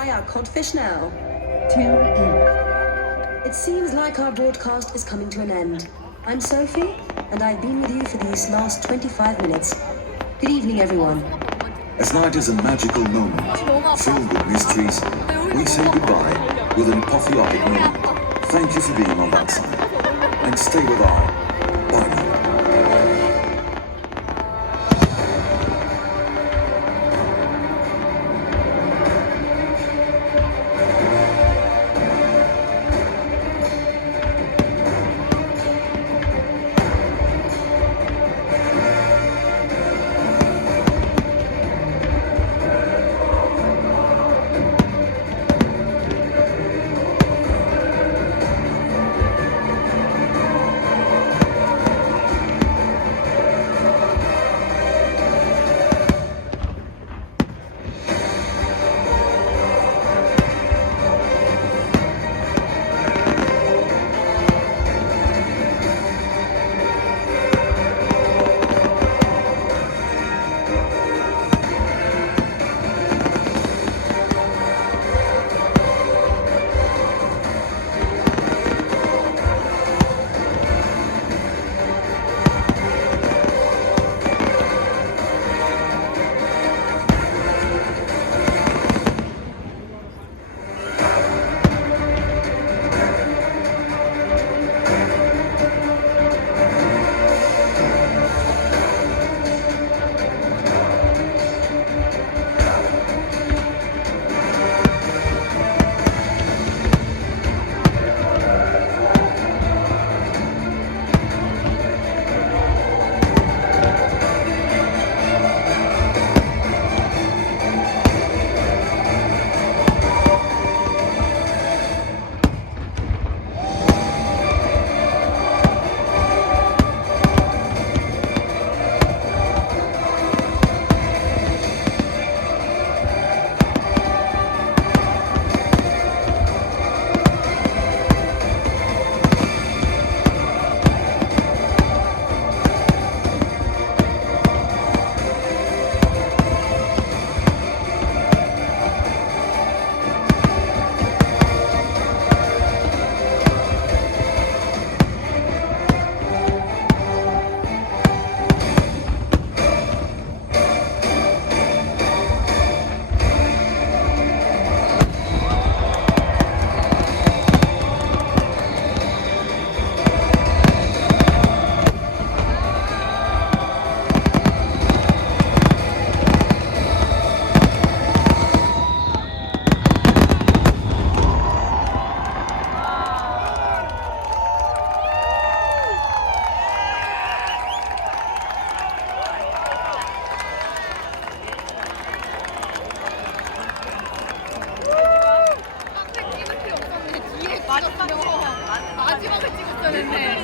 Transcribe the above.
fry our codfish now. Tune in. It seems like our broadcast is coming to an end. I'm Sophie, and I've been with you for these last 25 minutes. Good evening, everyone. As night is a magical moment, filled with mysteries, we say goodbye with an apotheotic moment. Thank you for being on that side. And stay with our